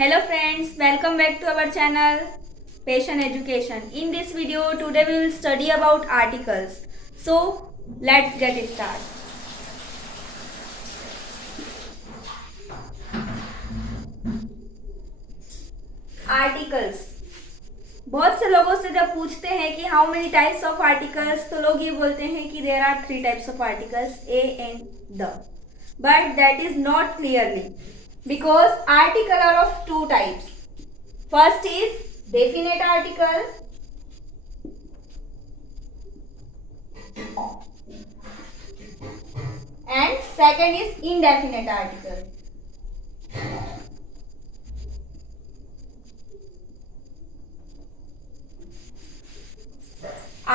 Hello friends, welcome back to our channel Patient Education. In this video today we will study about articles. So let's get started. Articles. बहुत से लोगों से जब पूछते हैं कि how many types of articles, तो लोग ये बोलते हैं कि there are 3 types of articles, a and the, but that is not clearly because article are of 2 types. First is definite article and second is indefinite article.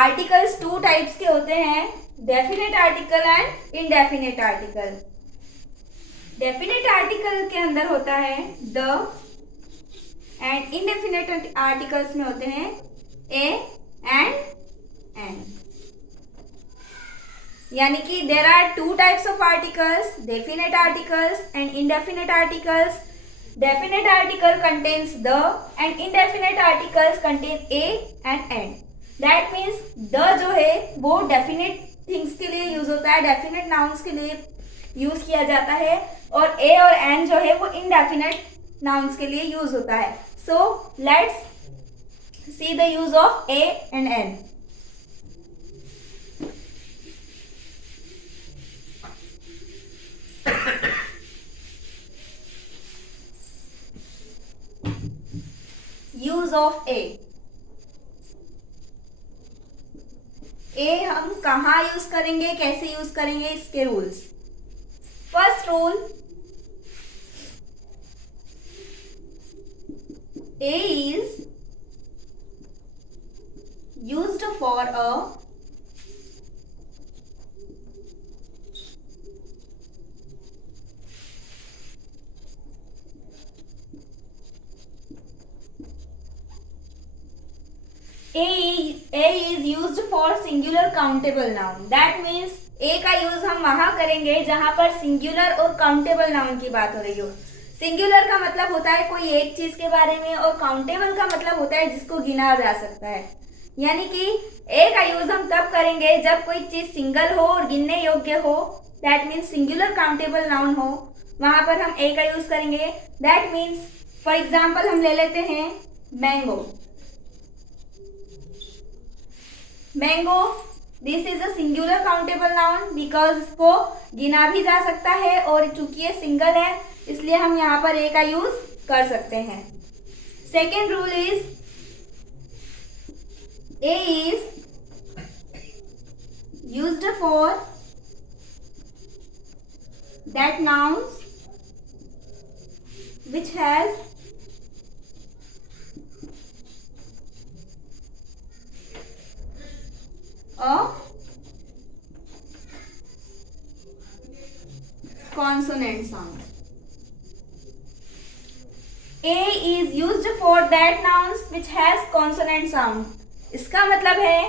Articles 2 types के होते हैं, definite article and indefinite article. Definite article के अंदर होता है the and indefinite articles में होते हैं ए एंड एन. यानी कि there are 2 types of articles, definite articles and indefinite articles. Definite article contains the and indefinite articles contain a and an. That means the जो है वो डेफिनेट थिंग्स के लिए यूज होता है, डेफिनेट नाउन्स के लिए यूज किया जाता है, और ए और एन जो है वो इनडेफिनेट नाउन्स के लिए यूज होता है. So let's see the use of a and an. Use of a. A हम कहाँ यूज करेंगे, कैसे यूज करेंगे, इसके rules. First rule, A is used for a A is used for singular countable noun. That means ए का use हम वहां करेंगे जहां पर सिंगुलर और काउंटेबल नाउन की बात हो रही हो. सिंगुलर का मतलब होता है कोई एक चीज के बारे में, और काउंटेबल का मतलब होता है जिसको गिना जा सकता है. यानी कि ए का यूज हम तब करेंगे जब कोई चीज सिंगल हो और गिनने योग्य हो. That means singular countable noun हो, वहां पर हम ए का यूज करेंगे. दैट मीन्स फॉर एग्जाम्पल हम ले लेते हैं mango. Mango this is a singular countable noun because इसको गिना भी जा सकता है, और चूंकि ये सिंगल है इसलिए हम यहाँ पर ए का यूज कर सकते हैं. Second rule is a is used for that nouns which has a consonant sound. A is used for that nouns which has consonant sound. इसका मतलब है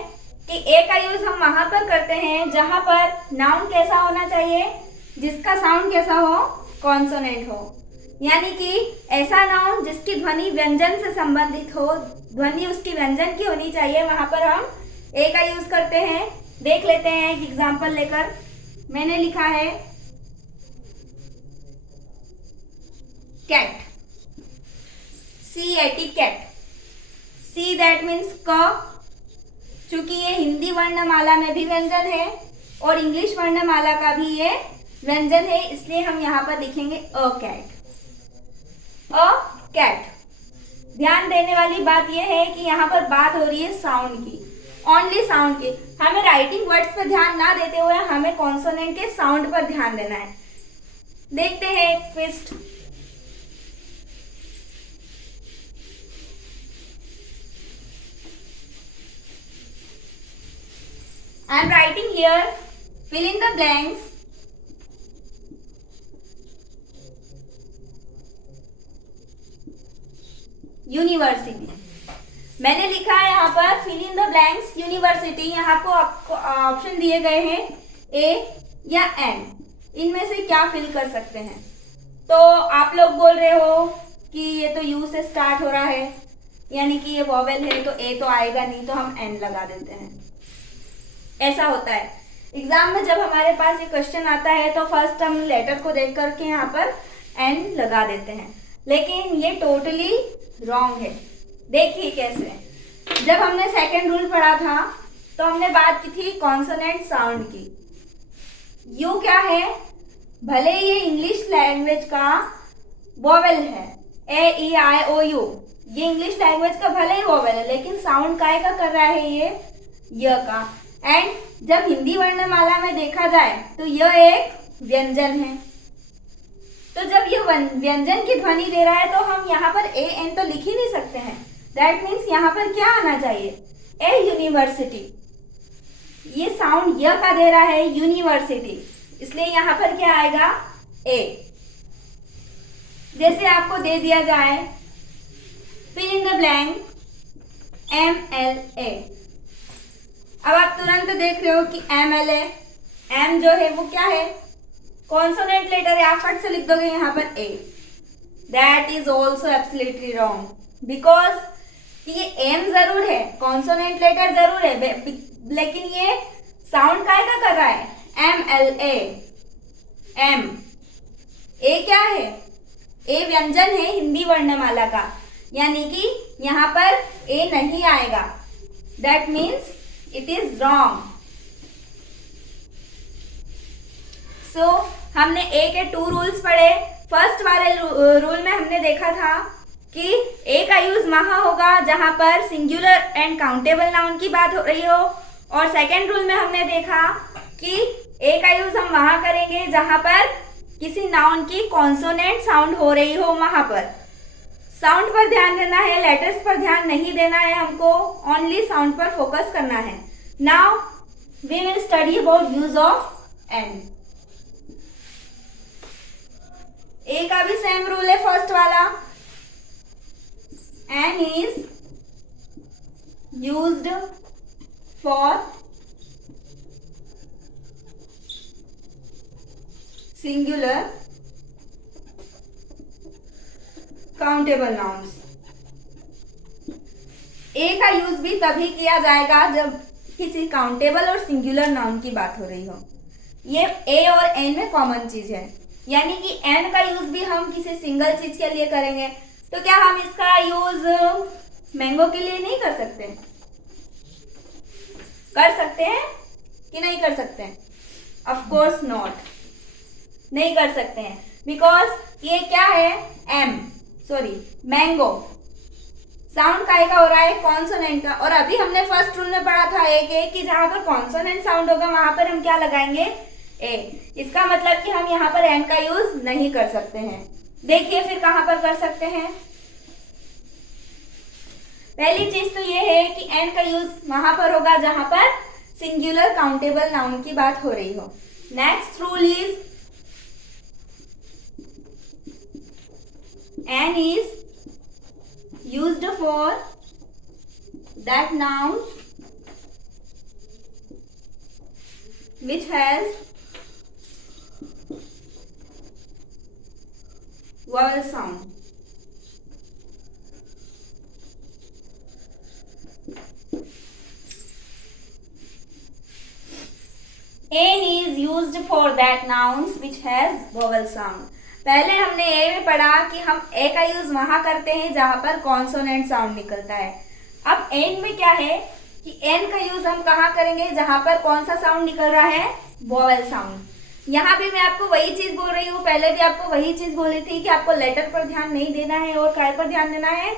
कि ए का यूज हम वहां पर करते हैं जहां पर नाउन कैसा होना चाहिए, जिसका साउंड कैसा हो, कॉन्सोनेंट हो. यानी कि ऐसा नाउन जिसकी ध्वनि व्यंजन से संबंधित हो, ध्वनि उसकी व्यंजन की होनी चाहिए, वहां पर हम ए का यूज करते हैं. देख लेते हैं एक एग्जांपल लेकर. मैंने लिखा है cat, CAT cat. C that means क. चूंकि ये हिंदी वर्णमाला में भी व्यंजन है और इंग्लिश वर्णमाला का भी ये व्यंजन है, इसलिए हम यहाँ पर लिखेंगे अ कैट. A cat. ध्यान देने वाली बात यह है कि यहाँ पर बात हो रही है साउंड की, ओनली साउंड की. हमें राइटिंग वर्ड्स पर ध्यान ना देते हुए हमें कॉन्सोनेंट के साउंड पर ध्यान देना है. देखते हैं एक twist. I am writing here, fill in the blanks. University. मैंने लिखा है यहाँ पर fill in the blanks university. यहाँ को आपको ऑप्शन दिए गए हैं ए या एन. इनमें से क्या फिल कर सकते हैं? तो आप लोग बोल रहे हो कि ये तो यू से स्टार्ट हो रहा है, यानी कि ये वॉवेल है तो ए तो आएगा नहीं, तो हम एन लगा देते हैं। ऐसा होता है एग्जाम में, जब हमारे पास ये क्वेश्चन आता है तो फर्स्ट हम लेटर को देख करके यहाँ पर एन लगा देते हैं, लेकिन ये टोटली रॉन्ग है। देखिए कैसे, जब हमने सेकंड रूल पढ़ा था तो हमने बात की थी कॉन्सोनेंट साउंड की। यू क्या है, भले ये इंग्लिश लैंग्वेज का वोवेल है, ए ई आई ओ यू, ये इंग्लिश लैंग्वेज का भले ही वोवेल है, लेकिन साउंड काय का कर रहा है ये य का। एंड जब हिंदी वर्णमाला में देखा जाए तो यह एक व्यंजन है, तो जब ये व्यंजन की ध्वनि दे रहा है तो हम यहाँ पर ए एन तो लिख ही नहीं सकते हैं। दैट मीन्स यहाँ पर क्या आना चाहिए, ए यूनिवर्सिटी। ये साउंड य का दे रहा है यूनिवर्सिटी, इसलिए यहाँ पर क्या आएगा ए। जैसे आपको दे दिया जाए fill in the blank MLA, अब आप तुरंत देख रहे हो कि MLA, एम जो है वो क्या है, कॉन्सोनेंट लेटर है, आप फट से लिख दोगे यहाँ पर a. That is also absolutely wrong, because ये एम जरूर है, कॉन्सोनेंट लेटर जरूर है, लेकिन ये साउंड काय का कर रहा है, MLA। एम ए क्या है, ए व्यंजन है हिंदी वर्णमाला का, यानी कि यहाँ पर ए नहीं आएगा। That means it is wrong. So हमने ए के 2 रूल्स पढ़े। फर्स्ट वाले रूल में हमने देखा था कि ए का यूज वहां होगा जहां पर सिंगुलर एंड काउंटेबल नाउन की बात हो रही हो, और सेकेंड रूल में हमने देखा कि ए का यूज हम वहां करेंगे जहां पर किसी नाउन की कॉन्सोनेंट साउंड हो रही हो, वहां पर साउंड पर ध्यान देना है, लेटर्स पर ध्यान नहीं देना है, हमको ओनली साउंड पर फोकस करना है। Now we will study about use of an. A का भी सेम रूल है फर्स्ट वाला, an is used for singular countable nouns. A का यूज भी तभी किया जाएगा जब किसी काउंटेबल और सिंगुलर नाउन की बात हो रही हो। ये ए और एन में कॉमन चीज है, यानी कि एन का यूज भी हम किसी सिंगल चीज के लिए करेंगे, तो क्या हम इसका यूज मैंगो के लिए नहीं कर सकते? कर सकते हैं कि नहीं कर सकते हैं? ऑफ कोर्स नॉट, नहीं कर सकते हैं, बिकॉज ये क्या है, मैंगो साउंड काय का हो रहा है, कॉन्सोनेंट का। और अभी हमने फर्स्ट रूल में पढ़ा था एक कि जहां पर कॉन्सोनेंट साउंड होगा वहां पर हम क्या लगाएंगे, ए। इसका मतलब कि हम यहाँ पर एन का यूज नहीं कर सकते हैं। देखिए फिर कहां पर कर सकते हैं। पहली चीज तो ये है कि एन का यूज वहां पर होगा जहां पर सिंगुलर काउंटेबल नाउन की बात हो रही हो। Next rule is N is used for that noun which has vowel sound. N is used for that nouns which has vowel sound. पहले हमने ए में पढ़ा कि हम ए का यूज वहां करते हैं जहां पर कॉन्सोनेंट साउंड निकलता है। अब एन में क्या है कि एन का यूज हम कहां करेंगे जहां पर कौन सा साउंड निकल रहा है, वोवेल साउंड। यहाँ भी मैं आपको वही चीज बोल रही हूँ, पहले भी आपको वही चीज बोली थी कि आपको लेटर पर ध्यान नहीं देना है और काय पर ध्यान देना है,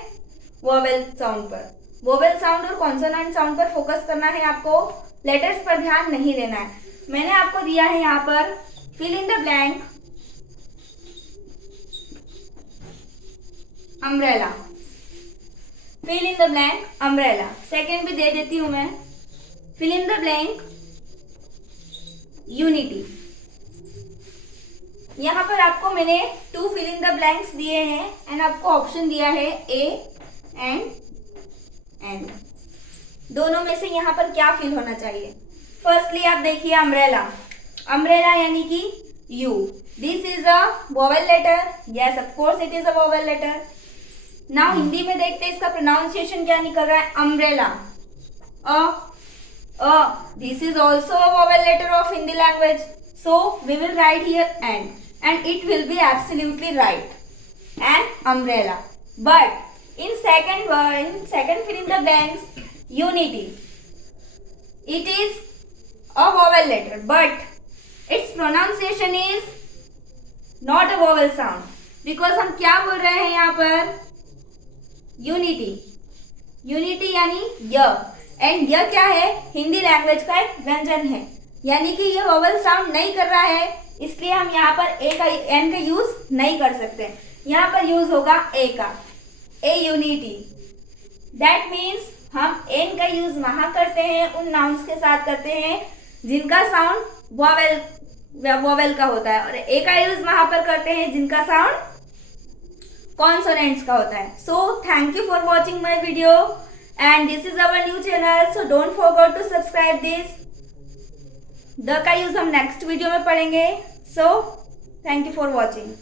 वोवेल साउंड पर। वोवेल साउंड और कॉन्सोनेंट साउंड पर फोकस करना है आपको, लेटर्स पर ध्यान नहीं देना है। मैंने आपको दिया है यहाँ पर fill in the blank umbrella, fill in the blank umbrella. Second भी दे देती हूं मैं, fill in the blank unity. यहां पर आपको मैंने 2 फिल इन द ब्लैंक्स दिए हैं एंड आपको ऑप्शन दिया है ए एंड एन। दोनों में से यहां पर क्या फिल होना चाहिए? फर्स्टली आप देखिए अम्ब्रेला, अम्ब्रेला यानी कि U, this is a vowel letter, yes of course it is a vowel letter. Now Hindi में देखते हैं इसका प्रोनाउंसिएशन क्या निकल रहा है, umbrella. This is also a vowel letter of Hindi language, so we will write here and it will be absolutely right, and umbrella. But in second fill in the blanks, unity, it is a vowel letter but its pronunciation is not a vowel sound, because हम क्या बोल रहे हैं यहाँ पर, unity. Unity यानी य, and य क्या है, हिंदी लैंग्वेज का एक व्यंजन है, यानी कि ये वोवेल साउंड नहीं कर रहा है, इसलिए हम यहाँ पर ए का एन का यूज नहीं कर सकते। यहाँ पर यूज होगा ए का, ए यूनिटी। दैट मीन्स हम एन का यूज वहां करते हैं, उन नाउन्स के साथ करते हैं जिनका साउंड वोवेल का होता है, और ए का यूज वहां पर करते हैं जिनका साउंड कॉन्सोनेंट्स का होता है। So thank you for watching my video and this is our new channel, so don't forget to subscribe this. द का यूज हम नेक्स्ट वीडियो में पढ़ेंगे। So thank you for watching.